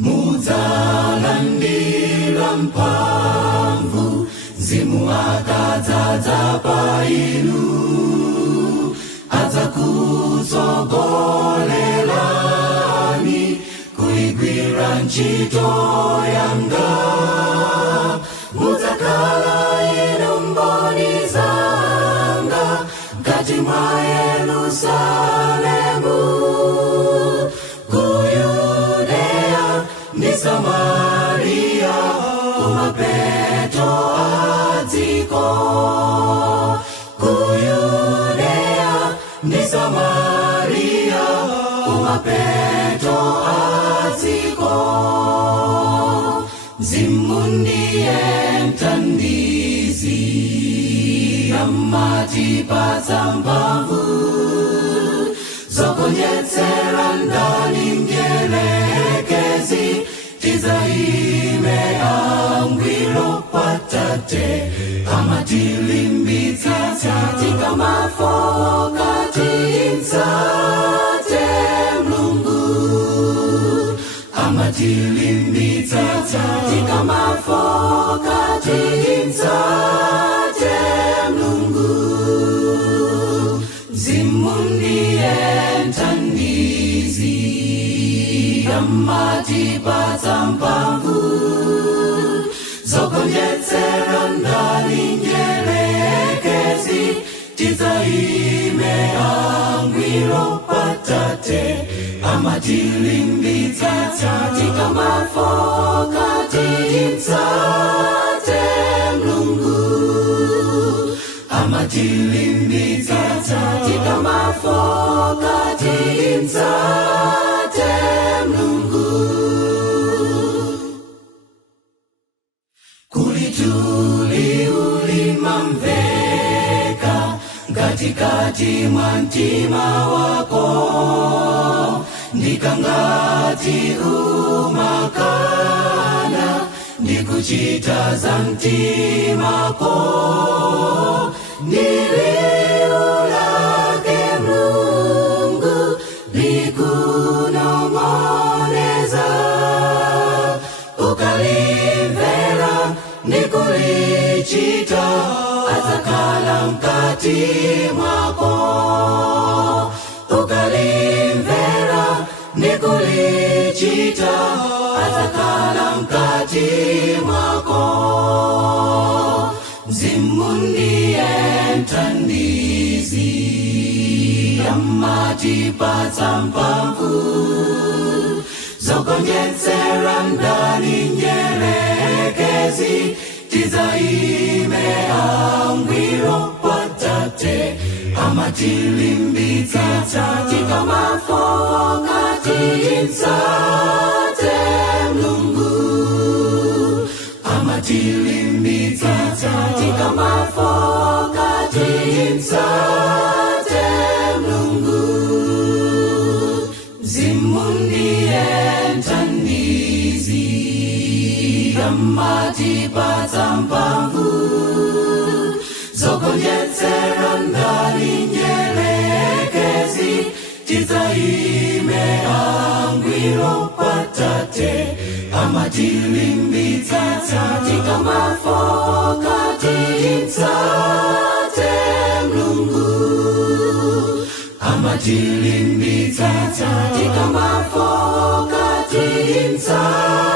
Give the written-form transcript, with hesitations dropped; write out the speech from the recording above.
Mudzalandira mphamvu, Mzimu akadzadza pa inu, adzakutsogolelani kuigwira ntchito yanga. Mudzakhala inu mboni zanga m'kati mwa Yerusalemu, ku Yudeya ndi Samariya, kumapeto a dziko. Ku Yudeya ndi Samariya, kumapeto a dziko. Mzimu ndiye mthandizi, amatipatsa mphamvu zogonjetsera ndani mdierekezi. Tizayime angwiro kwa Tate, amatilimbitsa tikamafowoka timtsate Mulungu. Amatilimbitsa tikamafowoka timtsate Mulungu. Mzimu ndiye mthandizi, amatipatsa mphamvu zogonjetsera ndani mdierekezi. Tizayime angwiro kwa Tate, amatilimbitsa tikamafowoka timtsate Mulungu. Amatilimbitsa tikamafowoka timtsate Mulungu. Kulituli ulimamveka katikati mwa mtima wako, ndikangati umakana ndikuchita za mtimako. Niliulake Mulungu likunong'oneza, ukalimvera ndikulichita, adzakhala mkati mwako. Ukalimvera ndikulichita, adzakhala mkati mwako. Mzimu ndiye mthandizi, amatipatsa mphamvu zogonjetsera ndani mdierekezi. Tizayime angwiro kwa Tate, amatilimbitsa tikamafowoka timtsate Mulungu. Amatilimbitsa tikamafowoka timtsate Mulungu. Mzimu ndiye mthandizi, amatipatsa mphamvu zogonjetsera ndani mdierekezi. Tizayime angwiro kwa Tate, amatilimbitsa tikamafowoka timtsate Mulungu. Amatilimbitsa tikamafowoka timtsate